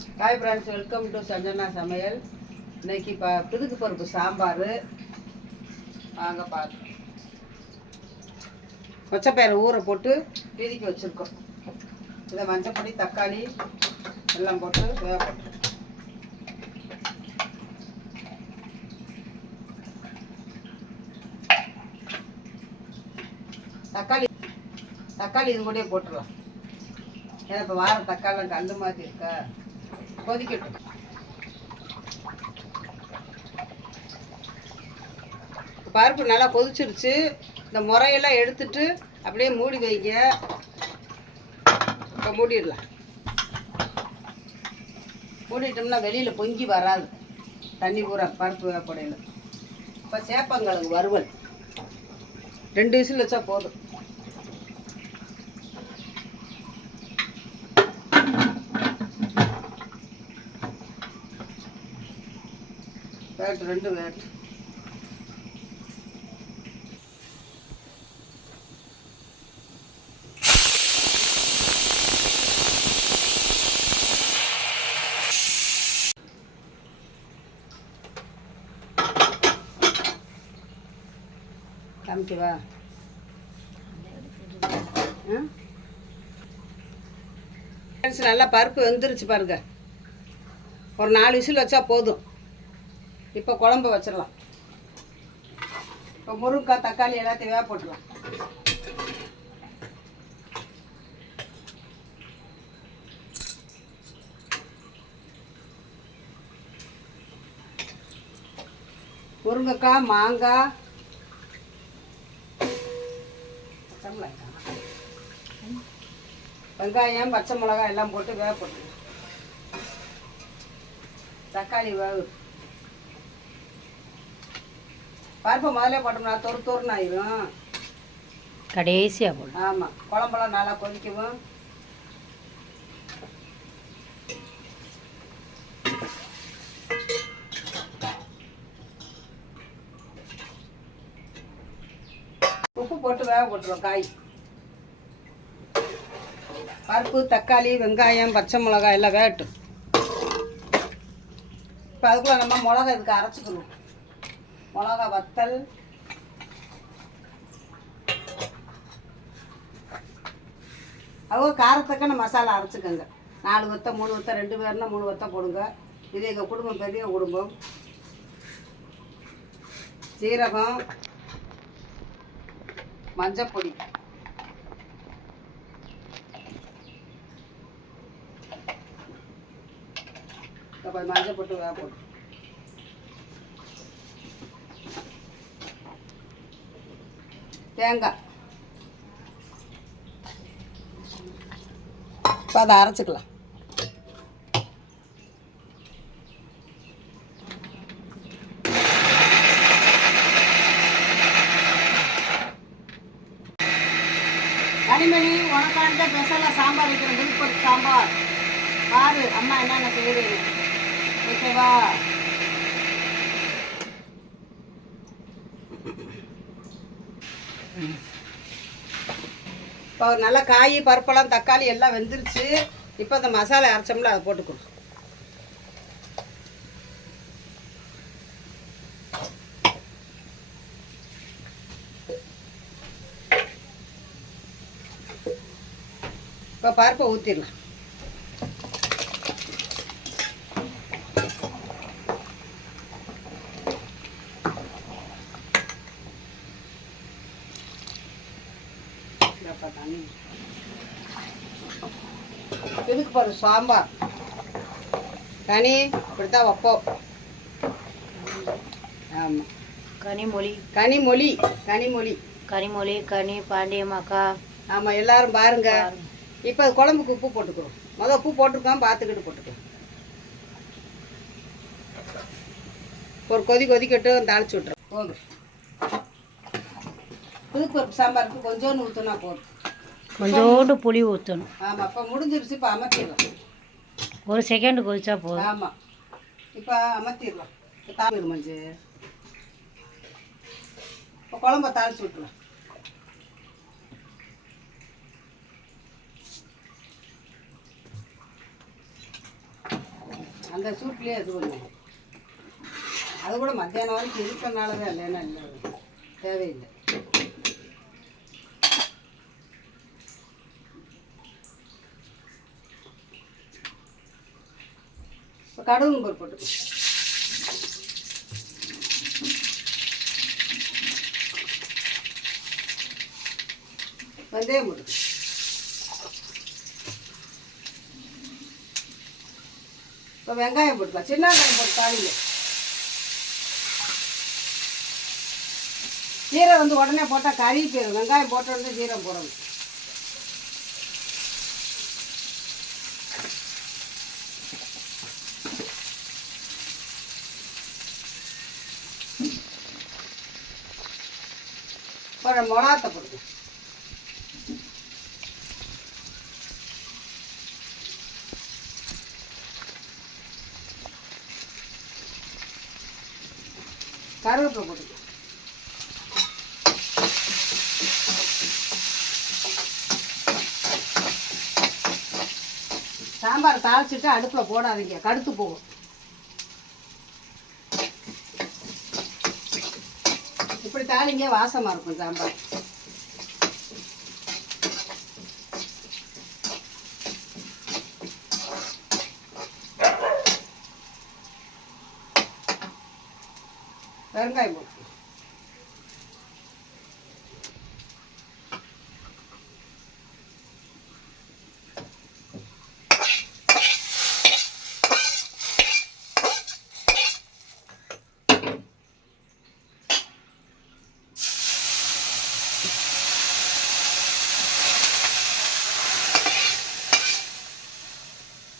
Hi friends welcome to Sanjana சமையல் இன்னைக்கு இப்போ பிதுக்கு பருப்பு சாம்பார். வாங்க பார்க்கலாம் பச்சைப்பயிரை ஊற போட்டு பிதுக்கி வச்சுருக்கோம். இதை மஞ்சப்பொடி தக்காளி எல்லாம் போட்டு வேக போட்டு தக்காளி தக்காளி இது கூட போட்டுடலாம். ஏன்னா இப்போ வார தக்காளி கல் மாதிரி இருக்கா? கொதிக்கட்டும். பருப்பு நல்லா கொதிச்சிருச்சு. இந்த முறையெல்லாம் எடுத்துட்டு அப்படியே மூடி வைங்க. இப்போ மூடிடலாம். மூடிட்டோம்னா வெளியில் பொங்கி வராது. தண்ணி பூரா பருப்பு வேப்படையில் இப்போ சேப்பங்கிழங்கு வறுவல். ரெண்டு விசில் வச்சா போதும். வேட் ரெண்டு வேட் காமிக்கவா நல்லா பருப்பு வெந்துருச்சு பாருங்க. ஒரு நாலு விசில் வச்சா போதும். இப்போ குழம்பு வச்சிடலாம். இப்போ முருங்கைக்காய் தக்காளி எல்லாத்தையும் வேக போட்டுடலாம். முருங்கைக்காய் மாங்காய். பச்சை மிளகாய். வெங்காயம் பச்சை மிளகாய் எல்லாம் போட்டு வேக போட்டு தக்காளி வேகு பருப்பை முதல்ல போட்டோம்னா தொறு தொறுன்னு ஆயிரும். கடைசியாக போடணும். ஆமாம் குழம்பெல்லாம் நல்லா கொதிக்கவும். உப்பு போட்டு வேக போட்டுருவோம் காய். பருப்பு தக்காளி வெங்காயம் பச்சை மிளகாய் எல்லாம் வேகட்டும். இப்போ அதுக்குள்ள நம்ம மிளகா இதுக்கு அரைச்சிக்கணும். மிளகா வத்தல். அவங்க காரத்துக்கான மசாலா அரைச்சிக்கோங்க. நாலு வத்த மூணு வத்த ரெண்டு பேர்னா மூணு வத்த போடுங்க. இது எங்கள் குடும்பம் பெரிய குடும்பம். சீரகம் மஞ்சப்பொடி. மஞ்சள் போட்டு வேக போட்டு தேங்காய். இப்போ அதை அரைச்சிக்கலாம். கனிமணி உனக்காண்ட ஸ்பெஷலாக சாம்பார் வைக்கிற விழுப்புரம் சாம்பார். பாரு அம்மா என்னென்ன செய்யுது ஓகேவா இப்போ நல்லா காய் பருப்பெல்லாம் தக்காளி எல்லாம் வெந்துருச்சு. இப்போ இந்த மசாலா அரைச்சோம்ல அதை போட்டுக்கணும் இப்போ பருப்பை ஊற்றிடலாம் இந்தப்பா தண்ணி இதுக்கு பாரு சாம்பார். கனி இப்படித்தான் வைப்போம். ஆமாம் கனிமொழி கனிமொழி கனிமொழி கனிமொழி கனி பாண்டியம்மாக்கா ஆமாம் எல்லாரும் பாருங்க. இப்போ குழம்புக்கு உப்பு போட்டுக்கிறோம். முதல் உப்பு போட்டிருக்கோம் பார்த்துக்கிட்டு போட்டுக்கலாம். ஒரு கொதி கொதிக்கட்டும் தாளிச்சு விட்றோம் போதும் புதுப்பருப்பு சாம்பாருக்கு கொஞ்சோண்டு ஊற்றினா போதும். கொஞ்சோண்டு புளி ஊற்றணும் ஆமாம் இப்போ முடிஞ்சிருச்சு இப்போ அமர்த்திடலாம். ஒரு செகண்ட் கொதிச்சா போதும். ஆமாம் இப்போ அமர்த்திடலாம். இப்போ தாளிடு மஞ்சு. இப்போ குழம்ப தாளிச்சு விட்டுலாம் அந்த சூட்லேயே இது பண்ணுங்க அது கூட மத்தியானம் வரைக்கும் இருக்கனால தான் இல்லைன்னா இல்லை தேவையில்லை. கடுகும் பருப்பு போட்டு வெந்தயம் போட்டு இப்போ வெங்காயம் போட்டுக்கலாம். சின்ன வெங்காயம் போட்டு தாளிங்க. கீரை வந்து உடனே போட்டால் கறி போயிடும் வெங்காயம் போட்ட உடனே ஜீரம் போடணும். ஒரு மிளகாத்த போடுங்க கருவேப்பிலை போட்டுக்கலாம் சாம்பார் தாளிச்சிட்டு அடுப்பில் போடாதீங்க. கடுத்து போகும். இப்படி தாளிங்க வாசமாக இருக்கும் சாம்பார். வெங்காயம் போட்டு.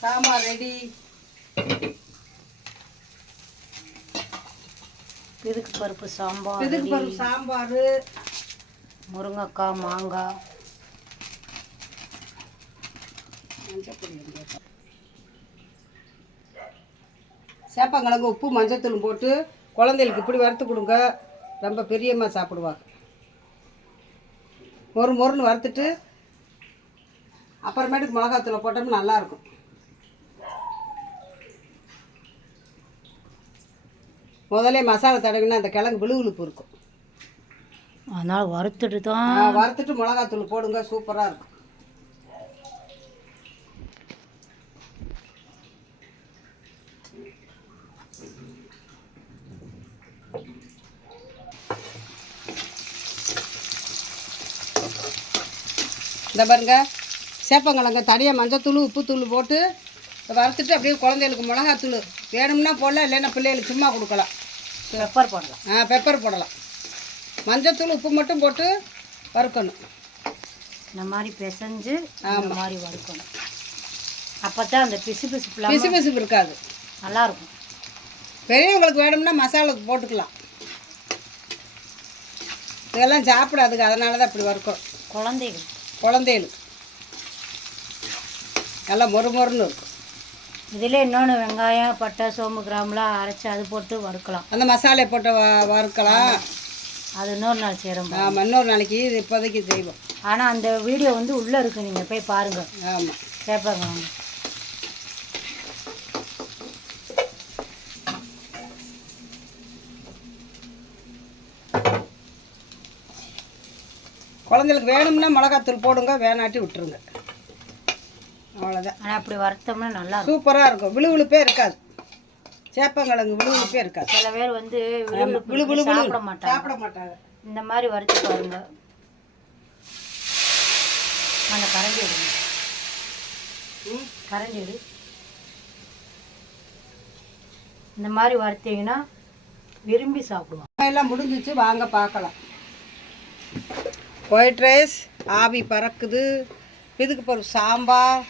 சாம்பார் ரெடி பிதுக்கு பருப்பு சாம்பார் ready. பருப்பு சாம்பார். முருங்கைக்காய் மாங்காய். சேப்பங்கிழங்கு உப்பு மஞ்சத்தூள் போட்டு குழந்தைகளுக்கு இப்படி வறுத்து கொடுங்க. ரொம்ப பெரியம்மா சாப்பிடுவாங்க மொறு மொறுன்னு வறுத்துட்டு அப்புறமேட்டுக்கு மிளகாத்தூளை போட்டோம்னா நல்லாயிருக்கும் முதல்ல மசாலா தடவினா அந்த கிழங்கு விழுவிழுப்பு இருக்கும். அதனால் வறுத்துட்டு தான் வறுத்துட்டு மிளகாத்தூள் போடுங்க சூப்பராக இருக்கும். இந்த பாருங்க சேப்பங்கிழங்கு தனியாக மஞ்சத்தூள் உப்புத்தூள் போட்டு வறுத்துட்டு அப்படியே குழந்தைகளுக்கு மிளகாத்தூள் வேணும்னா போடலாம் இல்லைன்னா பிள்ளைகளுக்கு சும்மா கொடுக்கலாம். பெப்பர் போடலாம். ஆ பெப்பர் போடலாம். மஞ்சத்தூள் உப்பு மட்டும் போட்டு வறுக்கணும். இந்த மாதிரி பிசைஞ்சு இந்த மாதிரி வறுக்கணும். அப்போ தான் அந்த பிசு பிசுப்புலாம் பிசு பிசுப்பு இருக்காது. நல்லா இருக்கும் பெரியவங்களுக்கு வேணும்னா மசாலா போட்டுக்கலாம். இதெல்லாம் சாப்பிடாதுங்க அதனால தான் இப்படி வறுக்கிறோம் குழந்தைகள். குழந்தைகளுக்கு. நல்லா மொறு மொறுன்னு இருக்கும். இதில் இன்னொன்று வெங்காயம் பட்டை சோம்பு கிராம்புலாம் அரைச்சி அது போட்டு வறுக்கலாம். அந்த மசாலையை போட்டு வ வறுக்கலாம். அது இன்னொரு நாள் செய்கிறோம் ஆமாம் இன்னொரு நாளைக்கு இது இப்போதைக்கு செய்வோம். ஆனால் அந்த வீடியோ வந்து உள்ளே இருக்குது நீங்கள் போய் பாருங்கள் ஆமாம் கேட்பாங்க வாங்க. குழந்தைகளுக்கு வேணும்னா மிளகாத்தூள் போடுங்க வேணாட்டி விட்டுருங்க. அவ்வளோதான் ஆனால் அப்படி வறுத்தோம்னா நல்லா சூப்பராக இருக்கும். விழுவிழுப்பே இருக்காது. சேப்பங்கிழங்கு விழுவிழுப்பே இருக்காது. சில பேர் வந்து விழு விழு விழுவிழுப்பு விழு. சாப்பிட மாட்டாங்க. சாப்பிட மாட்டாங்க. இந்த மாதிரி வறுத்து பாருங்க. அந்த கரண்டி எடுங்க. கரண்டி எடு. இந்த மாதிரி வறுத்தீங்கன்னா விரும்பி சாப்பிடுவாங்க. எல்லாம் முடிஞ்சிச்சு. வாங்க பார்க்கலாம். ஒயிட் ரைஸ் ஆவி பறக்குது. இதுக்கு பிறகு சாம்பார்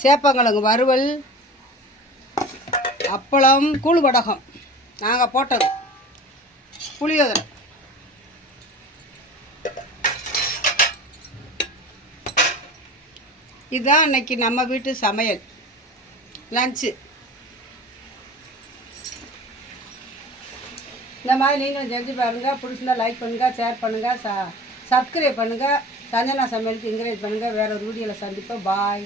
சேப்பங்கிழங்கு வறுவல் அப்பளம் கூழ் வடகம் நாங்கள் போட்டது. புளியோதரை. இதுதான் இன்னைக்கு நம்ம வீட்டு சமையல். லஞ்சு. இந்த மாதிரி நீங்களும் செஞ்சு பாருங்கள் பிடிச்சிருந்தா லைக் பண்ணுங்கள் ஷேர் பண்ணுங்கள் ச சப்ஸ்கிரைப் பண்ணுங்கள் சஞ்சனா சமையலுக்கு என்கரேஜ் பண்ணுங்கள் வேறு ஒரு வீடியோவில் சந்திப்போம். பாய்